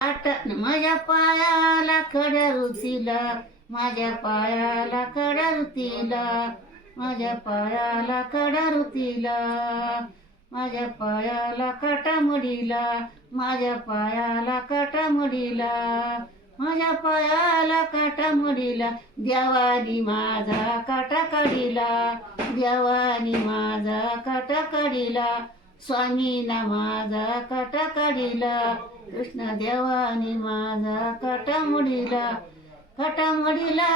आटन माझ्या पायाला खड्या रुतीला माझ्या पायाला खड्या रुतीला माझ्या पायाला खड्या रुतीला माझ्या पायाला काटा माझ्या पायाला काटा माझ्या पायाला काटा देवानी माझा काटा काढिला देवानी माझा काटा काढिला स्वामीना माझा काटा काढिला कृष्ण देवानी माझा काटा मोडीला काटा मोडीला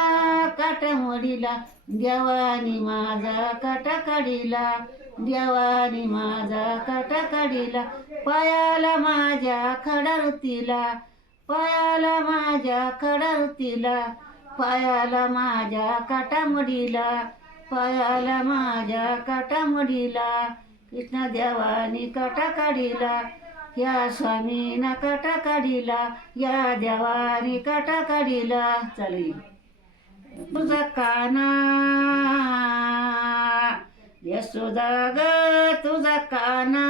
काटा मोडीला देवानी माझा काटा काढिला देवानी माझा काटा काढिला पायाला माझ्या खडारुतीला पायाला माझ्या खडारुतीला पायाला माझ्या काटा मडीला पायाला माझ्या काटा मडीला कृष्ण देवानी काटा काढिला. या स्वामीना काटा काढिला. या देवानी काटा काढिला. चालेल. तुझा काना. यशोदा ग तुझा काना.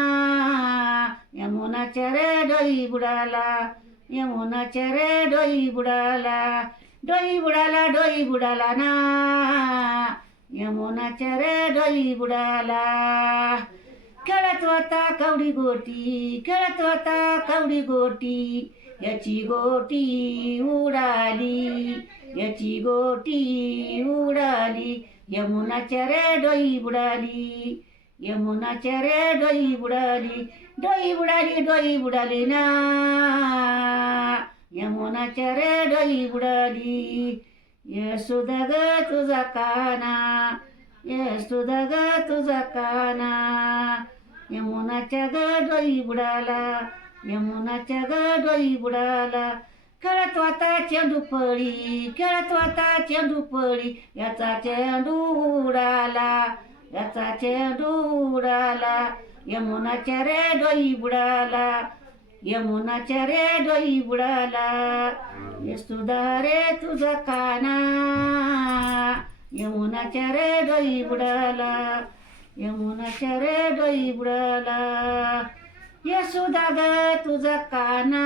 यमुनाच्या रे डोई बुडाला. यमुनाच्या रे डोई बुडाला. डोई बुडाला डोई बुडाला ना. यमुनाच्या रे डोई बुडाला. खेळत होता कवडी गोटी खेळत होता कवडी गोटी. याची गोटी उडाली याची गोटी उडाली. यमुनाच्या रे डोई बुडाली यमुनाच्या रे डोई बुडाली. डोई बुडाली डोई बुडाली ना. यमुनाच्या रे डोई बुडाली यशोदा ग तुझा काना. यशोदा ग तुझा काना. यमुनाच्या गडोई बुडाला यमुनाच्या गडोई बुडाला. खेळत वाता चेंडू पळी खेळत वाता चेंडू पळी याचा चेंडू उडाला याचा चेंडू उडाला. यमुनाच्या रे डोई बुडाला यमुनाच्या रे डोई बुडाला येसुदा रे तुझा काना यमुनाच्या रे डोई बुडाला. यमुनाच्या रे डोई बुडाला. यशोदा ग तुझा काना.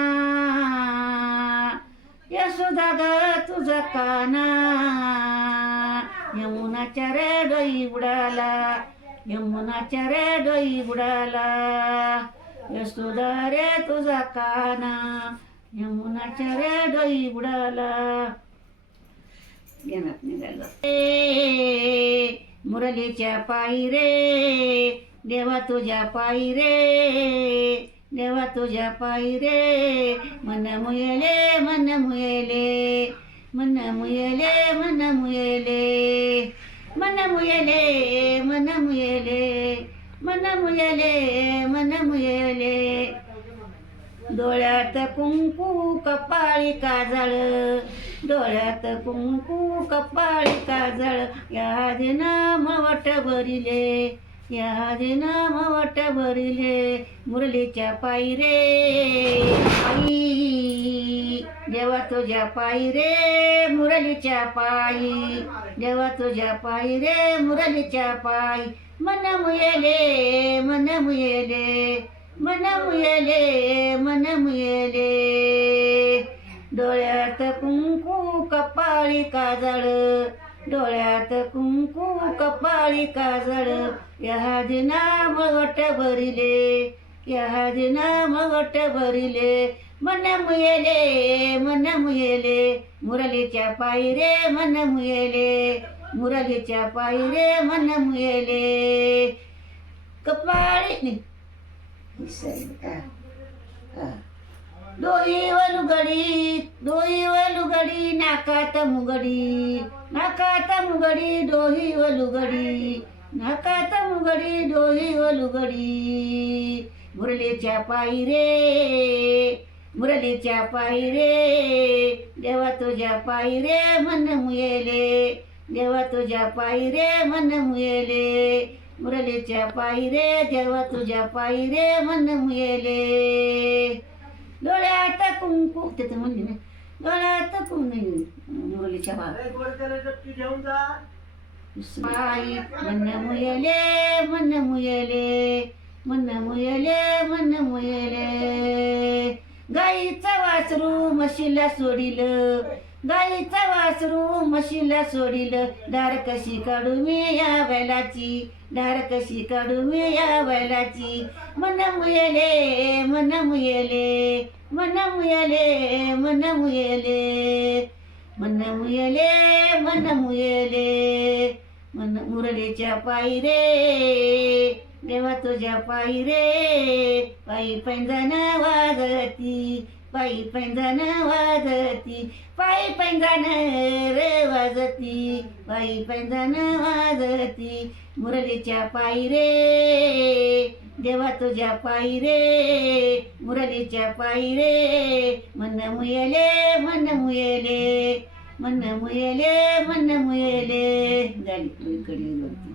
यशोदा ग तुझा काना. यमुनाच्या रे डोई बुडाला. यमुनाच्या रे डोई बुडाला. यशोदा रे तुझा काना. यमुनाच्या रे डोई बुडाला. घेण्यात निघालं मुरलीच्या पायी रे. देवा तुझ्या पायी रे. देवा तुझ्या पायी रे. मन मुयले मन मुयले. मन मुयले मन मुयले. मन मुयले मन मुयले. मन मुयले मन मुयले. डोळ्यात कुंकू कपाळी काजळ डोळ्यात कुंकू कपाळी काजळ. या दिना मवट भरिले या दिना मवट भरिले मुरलीच्या पायी रे. देवा तुझ्या पायी रे मुरलीच्या पायी. देवा तुझ्या पायी रे मुरलीच्या पायी. मन मुयले मन मुयले मन मुयले मन मुयले डोळ्यात कुंकू कपाळी काजळ. डोळ्यात कुंकू कपाळी काजळ. या दिना मळवट भरिले या दिना मळवट भरिले. मन मनमुयले. मन मुरलीच्या पायी रे मन मुरलीच्या पायी रे मन कपाळी डोई वलुगडी डोई वलुगडी नाकात मुगडी नाकात मुगडी डोही वलुगडी नाकात मुगडी डोही वलुगडी मुरलीच्या पायी रे मुरलीच्या पायी रे देवा तुझ्या पायी रे मन मुयेले देवा तुझ्या पायी रे मन मुयेले मुरलीच्या पायी रे देवा तुझ्या पायी रे मन मुयले डोळ्यात कुंकू तिथं म्हणली ना डोळ्यात कुंकू मुरलीच्या पायी मन मुयले मन मुयले मन मुयले मन मुयले गाईचा वासरू म्हशीला सोडिल. गाईचा वासरू म्हशीला सोडिल. डार कशी काढू मी या बैलाची डार कशी काढू मी या बैलाची मन मुयले मन मुयले. मन मुयले मन मुयले. मन मुयले मन मुयले. मन मुरलीच्या पायी रे. देवा तुझ्या पायी रे. पायी पैंजण वागती. पायी पैंजण वाजती पायी पैंजण रे वाजती पायी पैंजण वाजती. मुरलीच्या पायी रे देवा तुझ्या पायी रे मुरलीच्या पायी रे. मन मुयले मन मुयले मन मुयले मन मुयले. झाली इकडे